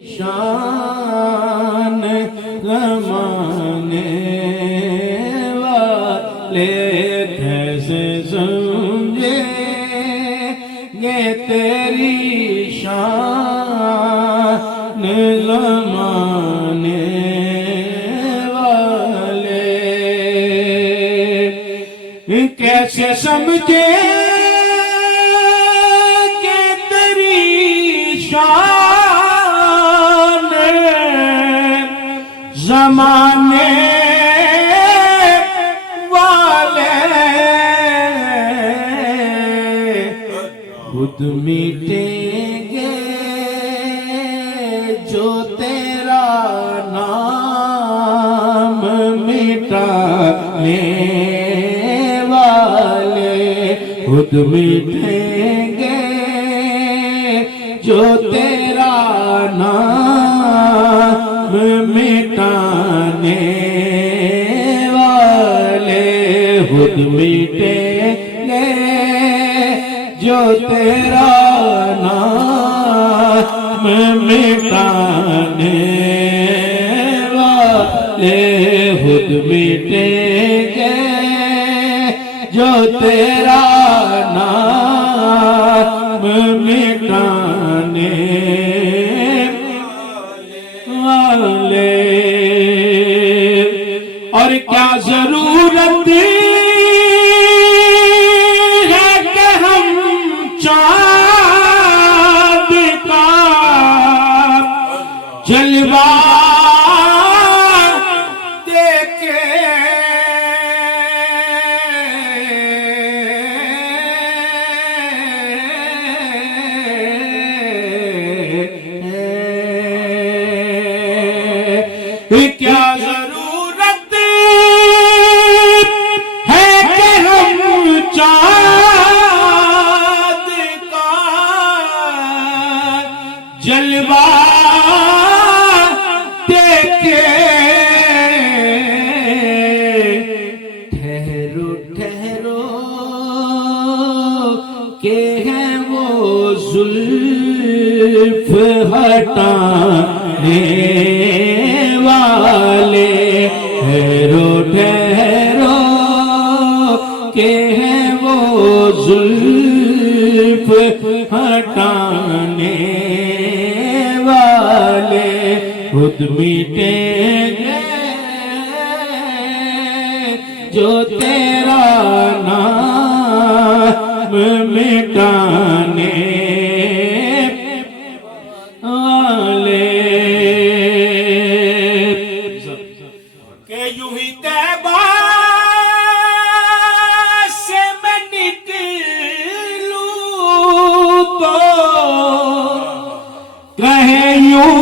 शान ज़माने वाले कैसे समझेंगे तेरी शान ज़माने वाले कैसे समझेंगे तेरी शान ज़माने वाले खुद मिटेंगे जो तेरा नाम मिटाने वाले खुद मिटेंगे जो तेरा नाम मिटाने वाले खुद मिटेंगे जो तेरा नाम मिटाने वाले खुद मिटेंगे जो तेरा नाम मिटाने वाले। और क्या जरूरत है कि हम चाँद का जलवा क्या जरूरत है कि हम चाँद का जलवा देखे। ठहरो ठहरो के हैं वो जुल्फ हटाने वाले। ठहरो ठहरो के हैं वो जुल्फ हटाने वाले खुद मिटेंगे जो तेरा नाम मिटाने वाले। के यूं ही तैबा से मैं निकलूं तो कहे यूं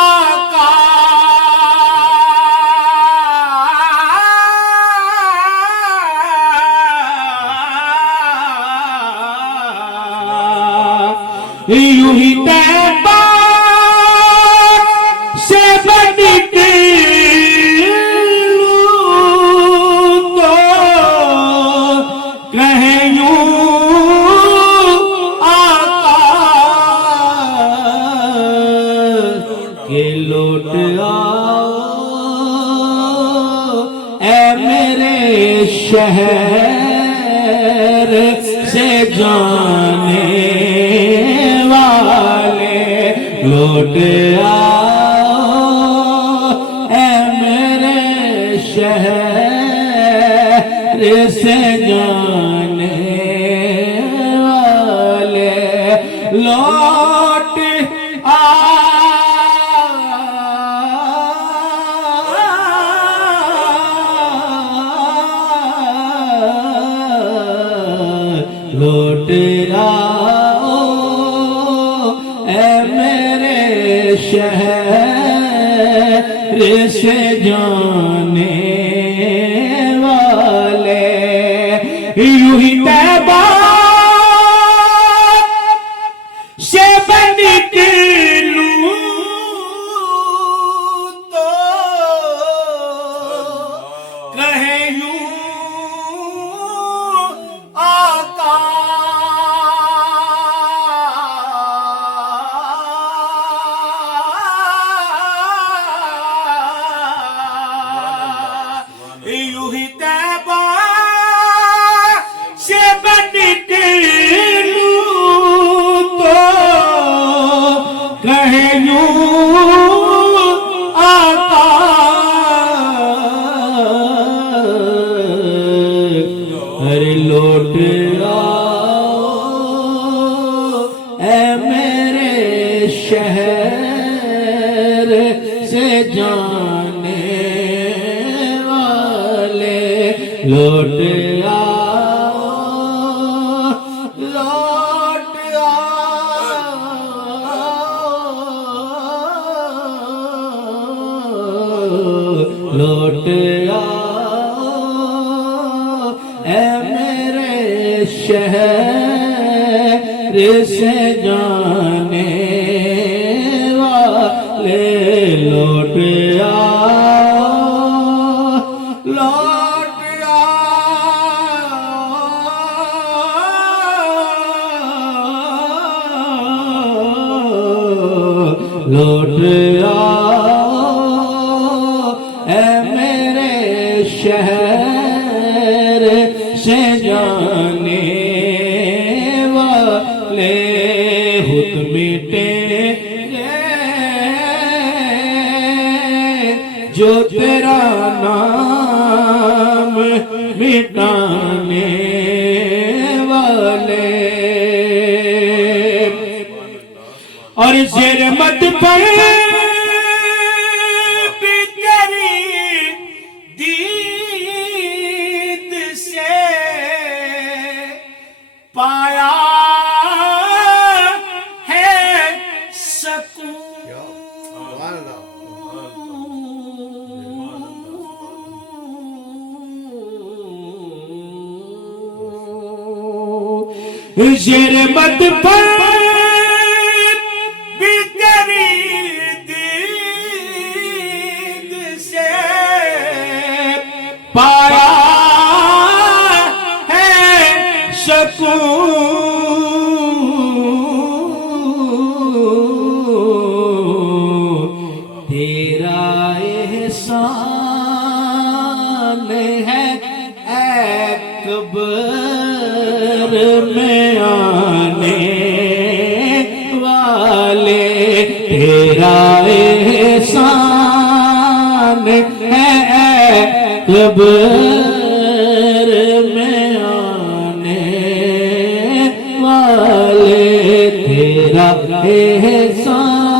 आका यूं ही तैबा से मैं निकलूं तो कहे यूं आका के लौट आओ ऐ मेरे शहर से जाने वाले। लौट आओ ऐ मेरे शहर से जाने वाले। लौट आओ लौट आओ ऐ मेरे शहर से जाने वाले। यूं ही तैबा से मैं निकलूं तो कहे यूं आका शहर से जाने वाले लौट आओ, लौट आओ, लौट आओ ऐ मेरे शहर से जाने वाले लौट आओ, लौट आओ, लौट आओ ऐ मेरे शहर से जाने वाले हुत मिटेंगे जो तेरा नाम मिटाने वाले। और शेर मत पर भी तेरी दीद से पाया है सकून। शेर मत पर भी तेरी दीद से पाया है सकून। तेरा एहसान है कब्र में आने वाले, तेरा एहसान है कब्र में आने वाले, तेरा एहसान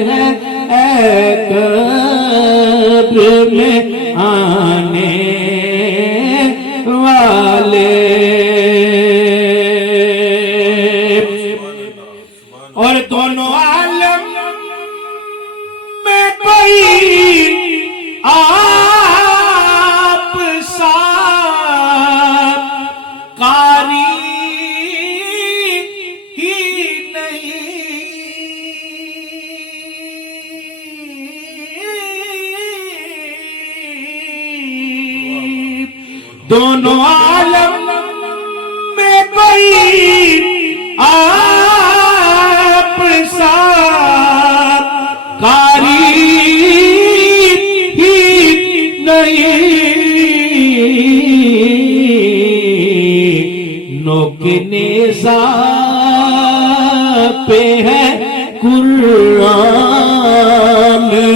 है कब्र में आने वाले। और दोनों आलम में कोई आप सा कारी ही नहीं। दोनों आलम में कोई आप सा कारी ही नहीं। नोके नेज़ा पे है कुरान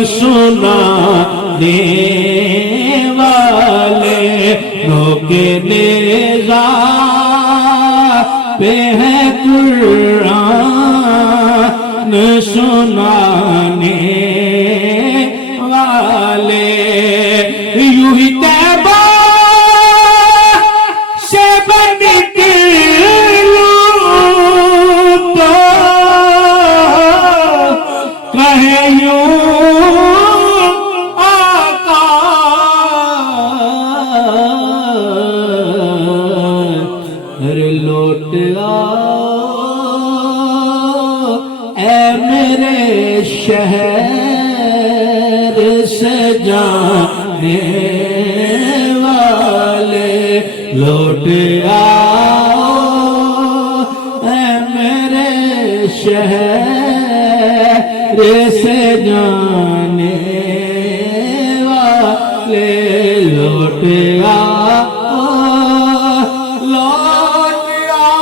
सुनाने वाले, नोके नेज़ा पे है कुरान सुनाने वाले। यूं ही तैबा से निकलूं तो कहे यूं आका, अरे लौट आओ ऐ मेरे शहर से जाने वाले, लौट आओ ऐ मेरे शहर से जाने वाले, लौट आओ, लौट आओ,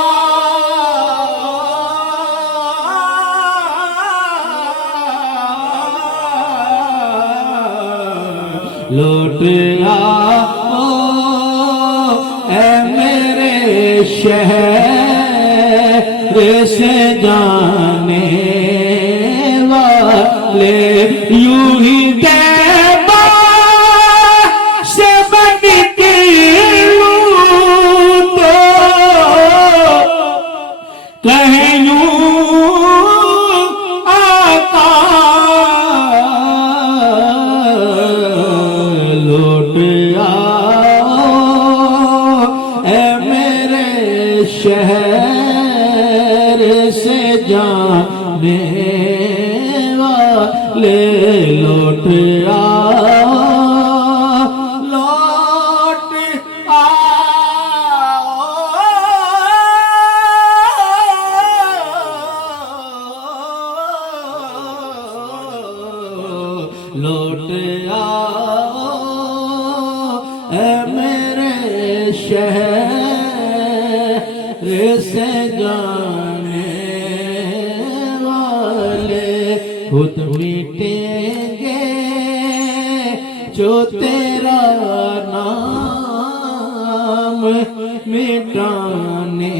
लौट आओ ऐ मेरे शहर से जाने वाले लौट आओ लौट आओ लौट आओ ऐ मेरे शहर से जाने वाले खुद मिटेंगे जो तेरा नाम मिटाने